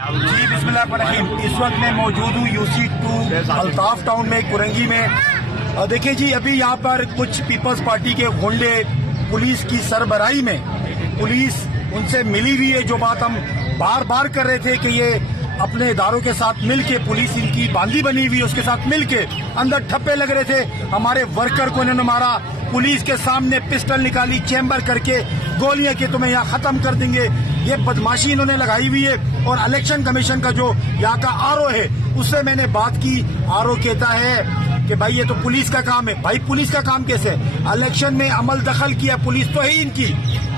जी बिस्मिल्लाहिर्रहमानिर्रहीम। इस वक्त मैं मौजूद हूँ UC2 अल्ताफ टाउन में, कुरंगी में। देखिए जी, अभी यहाँ पर कुछ पीपल्स पार्टी के गुंडे पुलिस की सरबराही में, पुलिस उनसे मिली हुई है। जो बात हम बार बार कर रहे थे कि ये अपने इदारों के साथ मिलके, पुलिस इनकी बांदी बनी हुई है, उसके साथ मिलके अंदर ठप्पे लग रहे थे। हमारे वर्कर को इन्होंने मारा, पुलिस के सामने पिस्टल निकाली, चैम्बर करके गोलियां कि तुम्हें यहाँ खत्म कर देंगे। ये बदमाशी इन्होंने लगाई हुई है। और इलेक्शन कमीशन का जो यहाँ का आरओ है, उससे मैंने बात की। आरओ कहता है कि भाई ये तो पुलिस का काम है। भाई पुलिस का काम कैसे? इलेक्शन में अमल दखल किया, पुलिस तो है ही इनकी।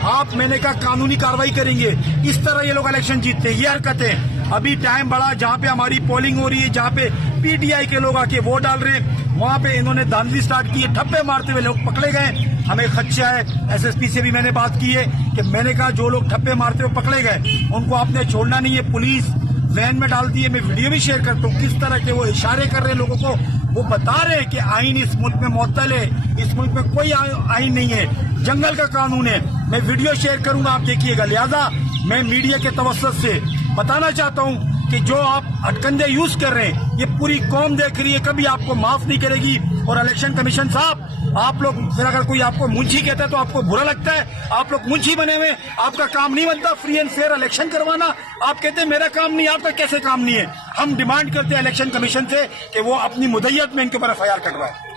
आप, मैंने कहा, कानूनी कार्रवाई करेंगे। इस तरह ये लोग इलेक्शन जीतते हैं। ये हरकतें अभी टाइम बढ़ा, जहाँ पे हमारी पोलिंग हो रही है, जहाँ पे PTI के लोग आके वोट डाल रहे हैं, वहाँ पे इन्होंने धांधली स्टार्ट की है। ठप्पे मारते हुए लोग पकड़े गए। हमें खदशा है। SSP से भी मैंने बात की है कि मैंने कहा जो लोग ठप्पे मारते हुए पकड़े गए उनको आपने छोड़ना नहीं है। पुलिस वैन में डालती है। मैं वीडियो भी शेयर करता हूँ किस तरह के वो इशारे कर रहे हैं लोगों को। वो बता रहे हैं कि आईन इस मुल्क में मुअत्तल है, इस मुल्क में कोई आईन नहीं है, जंगल का कानून है। मैं वीडियो शेयर करूंगा, आप देखिएगा। लिहाजा मैं मीडिया के तवज्जुह से बताना चाहता हूं कि जो आप हटकंडे यूज कर रहे हैं, ये पूरी कौम देख रही है, कभी आपको माफ नहीं करेगी। और इलेक्शन कमीशन साहब, आप लोग फिर अगर कोई आपको मुंशी कहता है तो आपको बुरा लगता है। आप लोग मुंशी बने हुए, आपका काम नहीं बनता फ्री एंड फेयर इलेक्शन करवाना। आप कहते हैं मेरा काम नहीं, आपका कैसे काम नहीं है? हम डिमांड करते हैं इलेक्शन कमीशन से कि वो अपनी मुद्दत में इनके ऊपर FIR कटवाए।